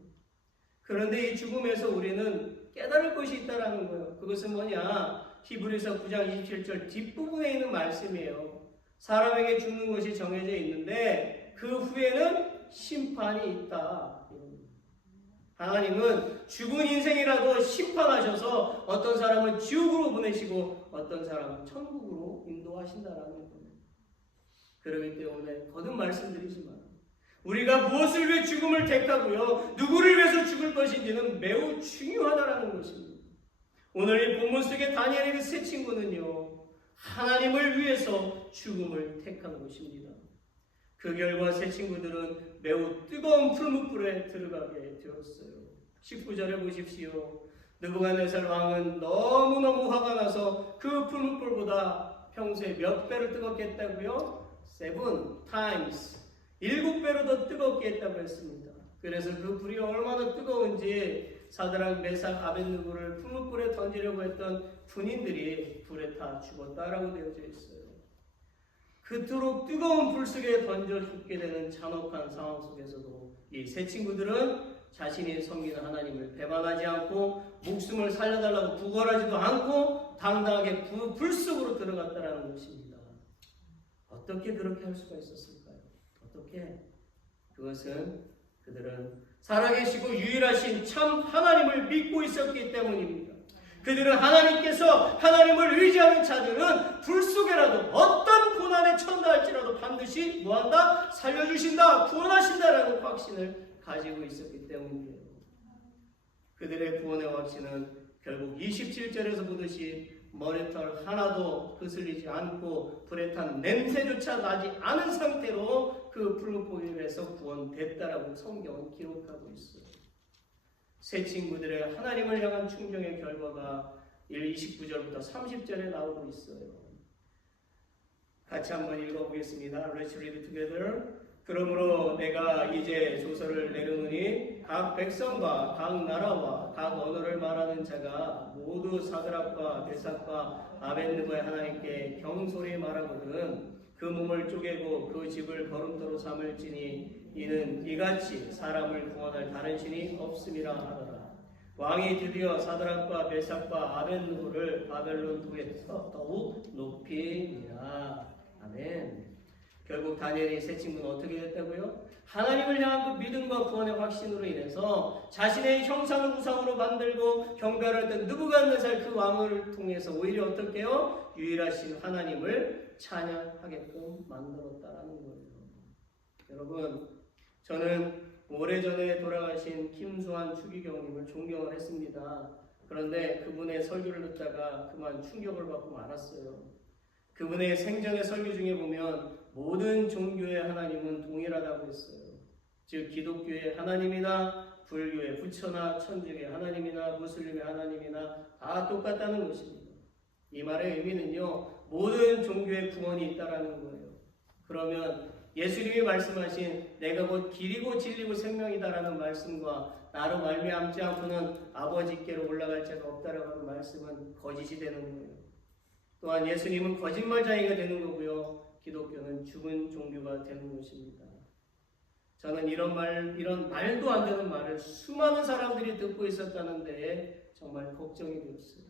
그런데 이 죽음에서 우리는 깨달을 것이 있다라는 거예요. 그것은 뭐냐? 히브리서 9장 27절 뒷부분에 있는 말씀이에요. 사람에게 죽는 것이 정해져 있는데 그 후에는 심판이 있다. 하나님은 죽은 인생이라도 심판하셔서 어떤 사람은 지옥으로 보내시고 어떤 사람은 천국으로 인도하신다라는 거예요. 그렇기 때문에 거듭 말씀드리지만 우리가 무엇을 위해 죽음을 택하고요, 누구를 위해서 죽을 것인지는 매우 중요하다라는 것입니다. 오늘 이 본문 속의 다니엘의 그 세 친구는요, 하나님을 위해서 죽음을 택한 것입니다. 그 결과 세 친구들은 매우 뜨거운 풀무불에 들어가게 되었어요. 19절에 보십시오. 느부갓네살 왕은 너무너무 화가 나서 그 풀무불보다 평소에 몇 배로 뜨겁게 했다고요? 7 times. 7배로 더 뜨겁게 했다고 했습니다. 그래서 그 불이 얼마나 뜨거운지 사드락, 메삭, 아벳느고를 풀무불에 던지려고 했던 군인들이 불에 타 죽었다라고 되어져 있어요. 그토록 뜨거운 불 속에 던져 죽게 되는 잔혹한 상황 속에서도 이 세 친구들은 자신이 섬기는 하나님을 배반하지 않고 목숨을 살려달라고 구걸하지도 않고 당당하게 불 속으로 들어갔다라는 것입니다. 어떻게 그렇게 할 수가 있었을까요? 어떻게? 그것은 그들은 살아계시고 유일하신 참 하나님을 믿고 있었기 때문입니다. 그들은 하나님께서 하나님을 의지하는 자들은 불 속에라도 어떤 고난에 처한다 반드시 뭐한다? 살려주신다, 구원하신다라는 확신을 가지고 있었기 때문이에요. 그들의 구원의 확신은 결국 27절에서 보듯이 머리털 하나도 거슬리지 않고 불에 탄 냄새조차 나지 않은 상태로 그 풀무포기에서 구원됐다라고 성경은 기록하고 있어요. 세 친구들의 하나님을 향한 충정의 결과가 29절부터 30절에 나오고 있어요. 같이 한번 읽어보겠습니다. Let's read together. 그러므로 내가 이제 조서를 내려놓으니 각 백성과 각 나라와 각 언어를 말하는 자가 모두 사드락과 메삭과 아벤느고의 하나님께 경솔히 말하거든 그 몸을 쪼개고 그 집을 거름토로 삼을지니 이는 이같이 사람을 구원할 다른 신이 없음이라 하더라. 왕이 드디어 사드락과 메삭과 아벤느고를 바벨론 도에서 더욱 높이니라. 아멘. 결국 다니엘의 세 친구는 어떻게 됐다고요? 하나님을 향한 그 믿음과 구원의 확신으로 인해서 자신의 형상을 우상으로 만들고 경배를 했던 느부갓네살 그 왕을 통해서 오히려 어떻게 해요? 유일하신 하나님을 찬양하게끔 만들었다라는 거예요. 여러분, 저는 오래전에 돌아가신 김수환 추기경님을 존경을 했습니다. 그런데 그분의 설교를 듣다가 그만 충격을 받고 말았어요. 그분의 생전의 설교 중에 보면 모든 종교의 하나님은 동일하다고 했어요. 즉 기독교의 하나님이나 불교의 부처나 천주교의 하나님이나 무슬림의 하나님이나 다 똑같다는 것입니다. 이 말의 의미는요, 모든 종교의 구원이 있다라는 거예요. 그러면 예수님이 말씀하신 내가 곧 길이고 진리고 생명이다라는 말씀과 나로 말미암지 않고는 아버지께로 올라갈 자가 없다라고 하는 말씀은 거짓이 되는 거예요. 또한 예수님은 거짓말쟁이가 되는 거고요. 기독교는 죽은 종교가 되는 것입니다. 저는 이런 말도 안 되는 말을 수많은 사람들이 듣고 있었다는 데에 정말 걱정이 되었어요.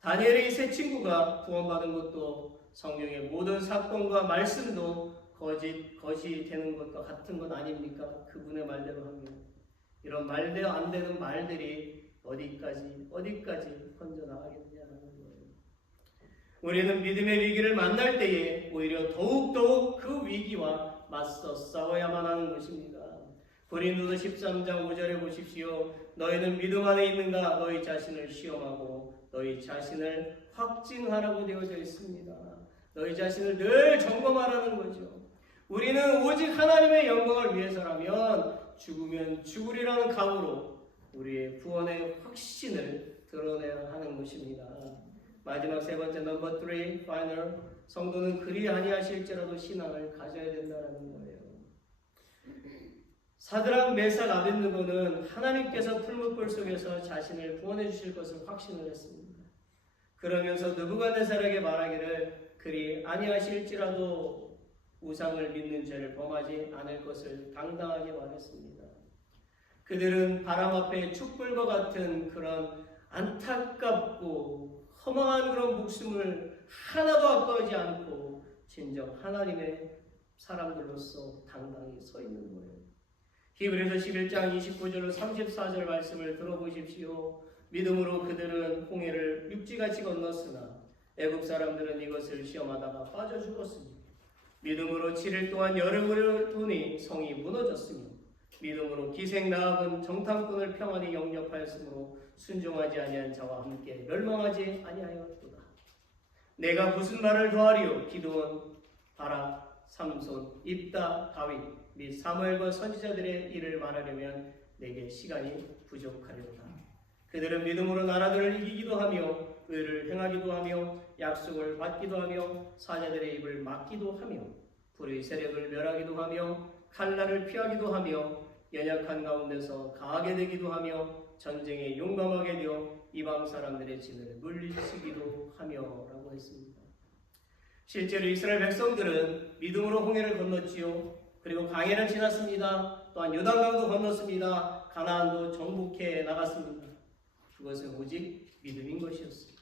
다니엘의 세 친구가 구원받은 것도 성경의 모든 사건과 말씀도 거짓이 되는 것과 같은 것 아닙니까? 그분의 말대로 하면 이런 말대로 안 되는 말들이 어디까지 번져나가겠냐는 거예요. 우리는 믿음의 위기를 만날 때에 오히려 더욱더욱 그 위기와 맞서 싸워야만 하는 것입니다. 고린도서 13장 5절에 보십시오. 너희는 믿음 안에 있는가? 너희 자신을 시험하고 너희 자신을 확증하라고 되어져 있습니다. 너희 자신을 늘 점검하라는 거죠. 우리는 오직 하나님의 영광을 위해서라면 죽으면 죽으리라는 각오로 우리의 구원의 확신을 드러내야 하는 것입니다. 마지막 세 번째 넘버 3 파이널 성도는 그리 아니하실지라도 신앙을 가져야 된다는 거예요. 사드락 메삭 아벤느고는 하나님께서 풀무불 속에서 자신을 구원해 주실 것을 확신을 했습니다. 그러면서 느부갓네살에게 말하기를 그리 아니하실지라도 우상을 믿는 죄를 범하지 않을 것을 당당하게 말했습니다. 그들은 바람 앞에 촛불과 같은 그런 안타깝고 허망한 그런 목숨을 하나도 아까워하지 않고 진정 하나님의 사람들로서 당당히 서 있는 거예요. 히브리서 11장 29절 34절 말씀을 들어보십시오. 믿음으로 그들은 홍해를 육지같이 건넜으나 애굽 사람들은 이것을 시험하다가 빠져 죽었으니 믿음으로 7일 동안 여름을 도니 성이 무너졌으며 믿음으로 기생라합은 정탐꾼을 평안히 영접하였으므로 순종하지 아니한 자와 함께 멸망하지 아니하였도다. 내가 무슨 말을 더하리요? 기드온, 바락, 삼손, 입다, 다윗 및 사무엘과 선지자들의 일을 말하려면 내게 시간이 부족하리로다. 그들은 믿음으로 나라들을 이기기도 하며 의를 행하기도 하며 약속을 받기도 하며 사자들의 입을 막기도 하며 불의 세력을 멸하기도 하며 칼날을 피하기도 하며 연약한 가운데서 강하게 되기도 하며 전쟁에 용감하게 되어 이방 사람들의 진을 물리치기도 하며 라고 했습니다. 실제로 이스라엘 백성들은 믿음으로 홍해를 건넜지요. 그리고 강해를 지났습니다. 또한 요단강도 건넜습니다. 가나안도 정복해 나갔습니다. 그것은 오직 믿음인 것이었습니다.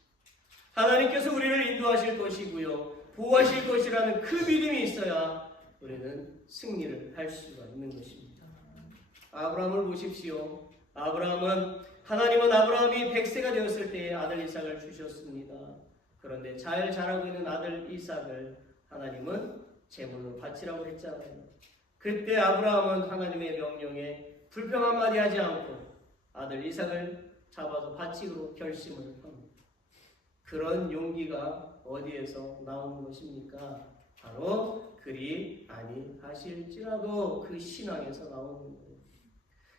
하나님께서 우리를 인도하실 것이고요. 보호하실 것이라는 그 믿음이 있어야 우리는 승리를 할 수가 있는 것입니다. 아브라함을 보십시오. 하나님은 아브라함이 100세가 되었을 때에 아들 이삭을 주셨습니다. 그런데 잘 자라고 있는 아들 이삭을 하나님은 제물로 바치라고 했잖아요. 그때 아브라함은 하나님의 명령에 불평 한마디 하지 않고 아들 이삭을 잡아서 바치기로 결심을 합니다. 그런 용기가 어디에서 나오는 것입니까? 바로 그리 아니하실지라도 그 신앙에서 나오는 거예요.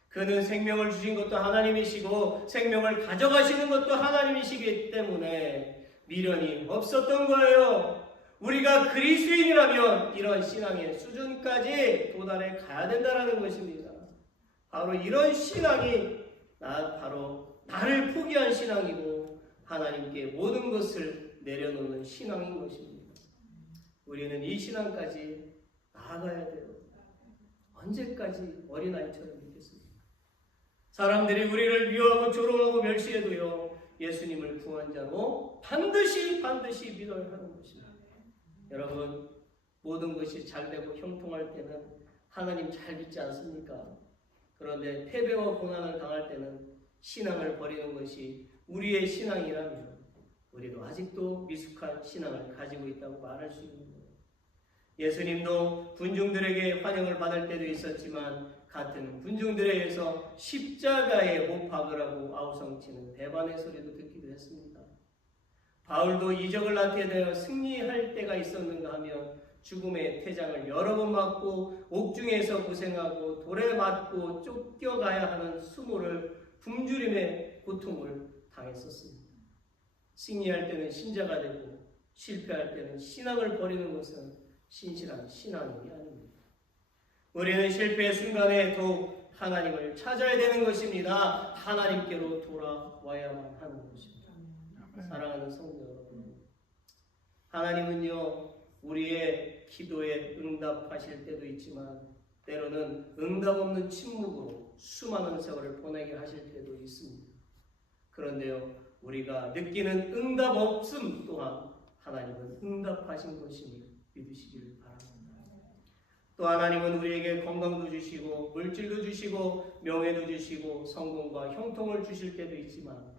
그는 생명을 주신 것도 하나님이시고 생명을 가져가시는 것도 하나님이시기 때문에 미련이 없었던 거예요. 우리가 그리스도인이라면 이런 신앙의 수준까지 도달해 가야 된다는 것입니다. 바로 이런 신앙이 바로 나를 포기한 신앙이고 하나님께 모든 것을 내려놓는 신앙인 것입니다. 우리는 이 신앙까지 나아가야 돼요. 언제까지 어린아이처럼 있겠습니까? 사람들이 우리를 미워하고 조롱하고 멸시해도요, 예수님을 구원자로 반드시 믿어야 하는 것입니다. 여러분, 모든 것이 잘되고 형통할 때는 하나님 잘 믿지 않습니까? 그런데 패배와 고난을 당할 때는 신앙을 버리는 것이 우리의 신앙이라면 우리도 아직도 미숙한 신앙을 가지고 있다고 말할 수 있는 거예요. 예수님도 군중들에게 환영을 받을 때도 있었지만 같은 군중들에 의해서 십자가에 못 박으라고 아우성치는 배반의 소리도 듣기도 했습니다. 바울도 이적을 나타내어 승리할 때가 있었는가 하면 죽음의 태장을 여러 번 맞고 옥중에서 고생하고 돌에 맞고 쫓겨가야 하는 수모를 굶주림의 고통을 당했었습니다. 승리할 때는 신자가 되고 실패할 때는 신앙을 버리는 것은 신실한 신앙이 아닙니다. 우리는 실패의 순간에 더욱 하나님을 찾아야 되는 것입니다. 하나님께로 돌아와야만 하는 것입니다. 사랑하는 성도 여러분, 하나님은요 우리의 기도에 응답하실 때도 있지만 때로는 응답 없는 침묵으로 수많은 세월을 보내게 하실 때도 있습니다. 그런데요 우리가 느끼는 응답 없음 또한 하나님은 응답하신 것임을 믿으시기를 바랍니다. 또 하나님은 우리에게 건강도 주시고 물질도 주시고 명예도 주시고 성공과 형통을 주실 때도 있지만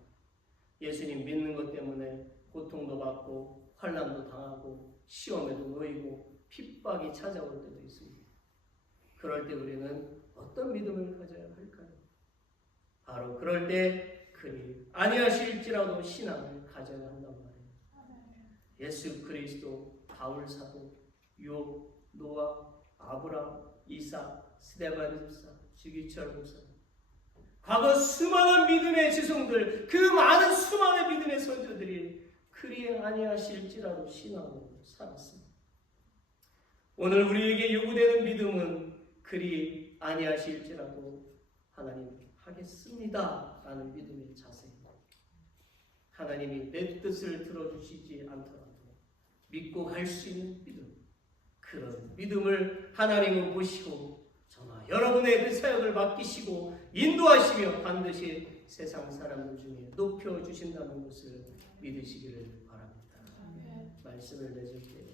예수님 믿는 것 때문에 고통도 받고 환난도 당하고 시험에도 놓이고 핍박이 찾아올 때도 있습니다. 그럴 때 우리는 어떤 믿음을 가져야 할까요? 바로 그럴 때 그리 아니하실지라도 신앙을 가져야 한단 말이에요. 예수 그리스도, 바울 사도, 욥, 노아, 아브라함, 이삭, 스데반 집사, 주기철 목사, 과거 수많은 믿음의 지성들, 그 많은 수많은 믿음의 선조들이 그리 아니하실지라도 신앙으로 살았습니다. 오늘 우리에게 요구되는 믿음은 그리 아니하실지라도 하나님 하겠습니다 라는 믿음의 자세입니다. 하나님이 내 뜻을 들어주시지 않더라도 믿고 갈 수 있는 믿음, 그런 믿음을 하나님은 보시고 저나 여러분의 그 사역을 맡기시고 인도하시며 반드시 세상 사람들 중에 높여주신다는 것을 믿으시기를 바랍니다. 말씀을 맺을 때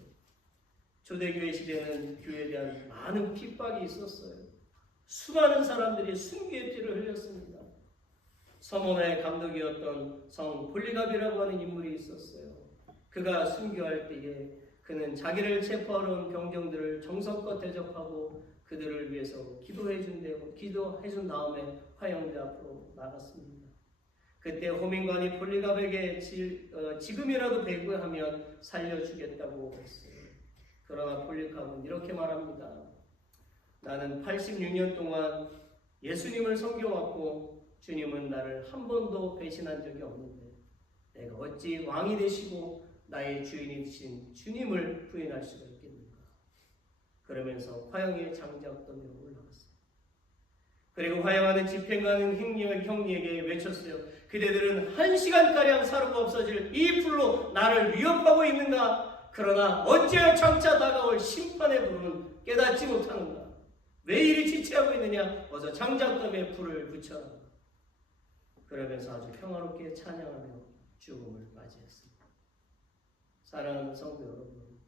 초대교회 시대는 교회에 대한 많은 핍박이 있었어요. 수많은 사람들이 순교의 피를 흘렸습니다. 서머나의 감독이었던 성 폴리갑이라고 하는 인물이 있었어요. 그가 순교할 때에 그는 자기를 체포하러 온 병정들을 정성껏 대접하고 그들을 위해서 기도해준 다음에 화영대 앞으로 나갔습니다. 그때 호민관이 폴리갑에게 지금이라도 배구하면 살려주겠다고 했어요. 그러나 폴리갑은 이렇게 말합니다. 나는 86년 동안 예수님을 섬겨왔고 주님은 나를 한 번도 배신한 적이 없는데 내가 어찌 왕이 되시고 나의 주인이 되신 주님을 부인할 수가 있겠는가. 그러면서 화영의 장작더미로 올라갔어요. 그리고 화영하는 집행하는 형리에게 외쳤어요. 그대들은 1시간가량 사료가 없어질 이 불로 나를 위협하고 있는가. 그러나 어찌하여 장차 다가올 심판의 불은 깨닫지 못하는가. 왜 이리 지체하고 있느냐. 어서 장작더미에 불을 붙여라. 그러면서 아주 평화롭게 찬양하며 죽음을 맞이했습니다. 사랑하는 성도 여러분,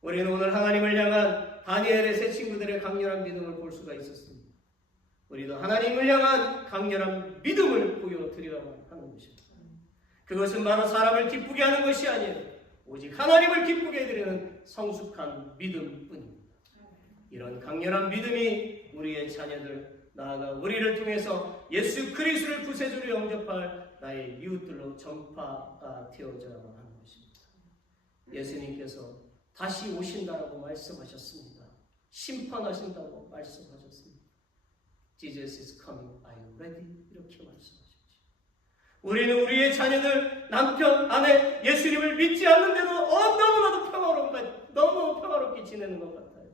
우리는 오늘 하나님을 향한 다니엘의 세 친구들의 강렬한 믿음을 볼 수가 있었습니다. 우리도 하나님을 향한 강렬한 믿음을 보여드려야 하는 것입니다. 그것은 바로 사람을 기쁘게 하는 것이 아니에요. 오직 하나님을 기쁘게 해드리는 성숙한 믿음뿐입니다. 이런 강렬한 믿음이 우리의 자녀들, 나아가 우리를 통해서 예수 그리스도를 구세주로 영접할 나의 이웃들로 전파가 되어져야만 하는 것입니다. 예수님께서 다시 오신다라고 말씀하셨습니다. 심판하신다고 말씀하셨습니다. Jesus is coming, are you ready? 이렇게 말씀하셨죠. 우리는 우리의 자녀들, 남편, 아내, 예수님을 믿지 않는데도 너무나도 너무 평화롭게 지내는 것 같아요.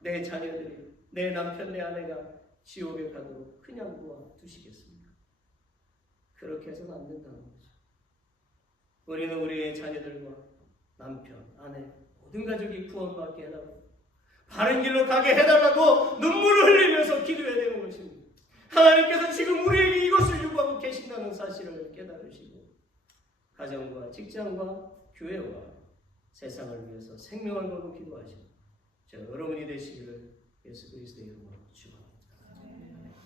내 자녀들이, 내 남편, 내 아내가 지옥에 가도록 그냥 놓아두시겠습니까? 그렇게 해서는 안 된다는 거죠. 우리는 우리의 자녀들과 남편, 아내, 모든 가족이 구원받게 해달라고, 바른 길로 가게 해달라고 눈물을 흘리면서 기도해야 되는 것입니다. 하나님께서 지금 우리에게 이것을 요구하고 계신다는 사실을 깨달으시고 가정과 직장과 교회와 세상을 위해서 생명을 걸고 기도하시고 저 여러분이 되시기를 예수 그리스도의 이름으로 축원합니다.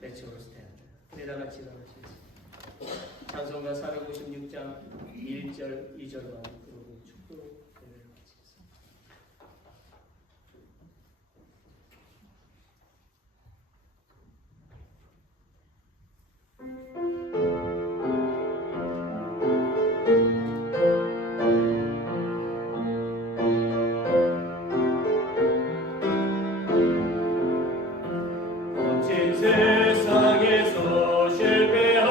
Let's all stand. 우리 다 같이 일어나시겠습니다. 찬송가 456장 1절 2절만 부르고 축도 예배를 마치겠습니다. 세상에서 실패하거든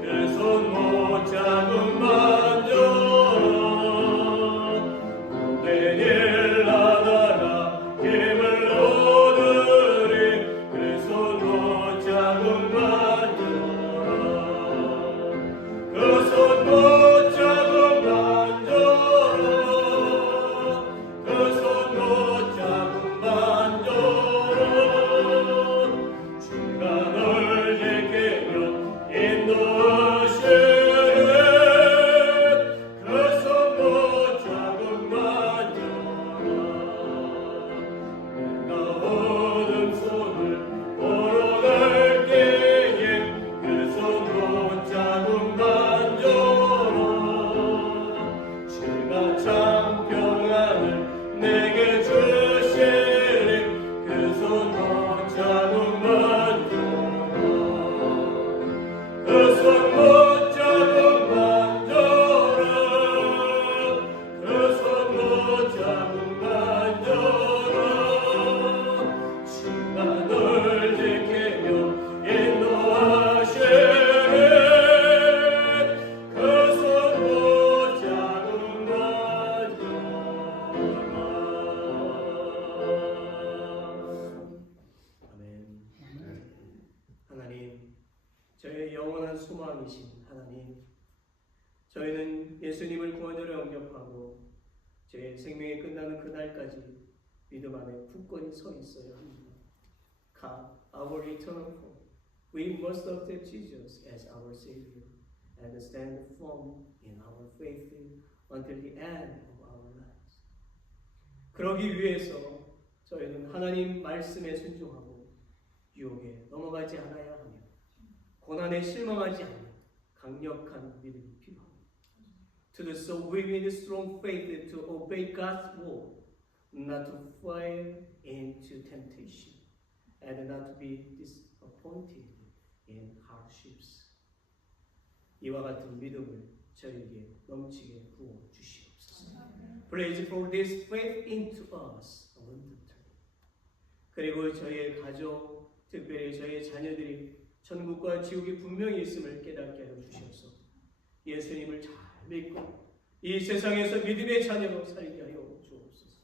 그 손 못 잡은 만져라 내일 나다가 힘을 얻으리 그 손 못 잡은 만져라 그 손 못 잡은 만져라 그 손 못 잡은 만져라 주가 널 지키며 인도하시네 그 손 못 잡은 만져라 내가 어둠 손을 보러 갈 때에 그 손 못 잡은 만져라 주가 참 평안을 내게 주시리 그 손 못 잡은 만져라 그 손 못 잡은 만져라 그 손 못 잡은 만져라 주가 널 지키며 인도하시네 그 손 못 잡은 만져라 아멘. 하나님, 저의 영원한 소망이신 하나님, 저희는 예수님을 구원자로 영접하고 제 생명이 끝나는 그날까지 믿음 안에 굳건히 서 있어야 합니다. God, our eternal hope, we must accept Jesus as our Savior and stand firm in our faith until the end of our lives. 그러기 위해서 저희는 하나님 말씀에 순종하고 유혹에 넘어가지 않아야 하며 고난에 실망하지 않는 강력한 믿음이 필요합니다. To do so, we need strong faith to obey God's word, not to fall into temptation, and not to be disappointed in hardships. 이와 같은 믿음을 저에게 넘치게 부어 주시옵소서. Please pour this faith into us abundantly. 그리고 저희의 가족, 특별히 저희의 자녀들이 천국과 지옥이 분명히 있음을 깨닫게 하여 주시옵소서. 예수님을 잘 믿고 이 세상에서 믿음의 자녀로 살게 하여 주옵소서.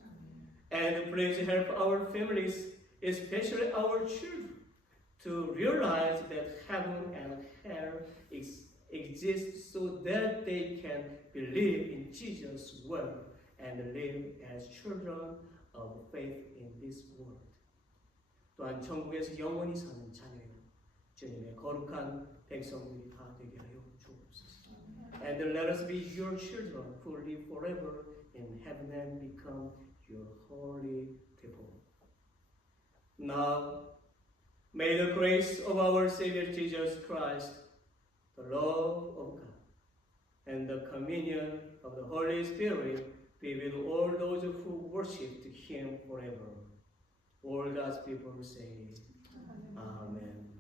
And please help our families, especially our children, to realize that heaven and hell exist so that they can believe in Jesus' word and live as children of faith in this world. 또한 천국에서 영원히 사는 자녀요 주님의 거룩한 백성들이 다 되게 하여 주옵소서. And let us be your children who live forever in heaven and become your holy people. Now, may the grace of our Savior Jesus Christ, the love of God, and the communion of the Holy Spirit be with all those who worship Him forever. All God's people say, Amen.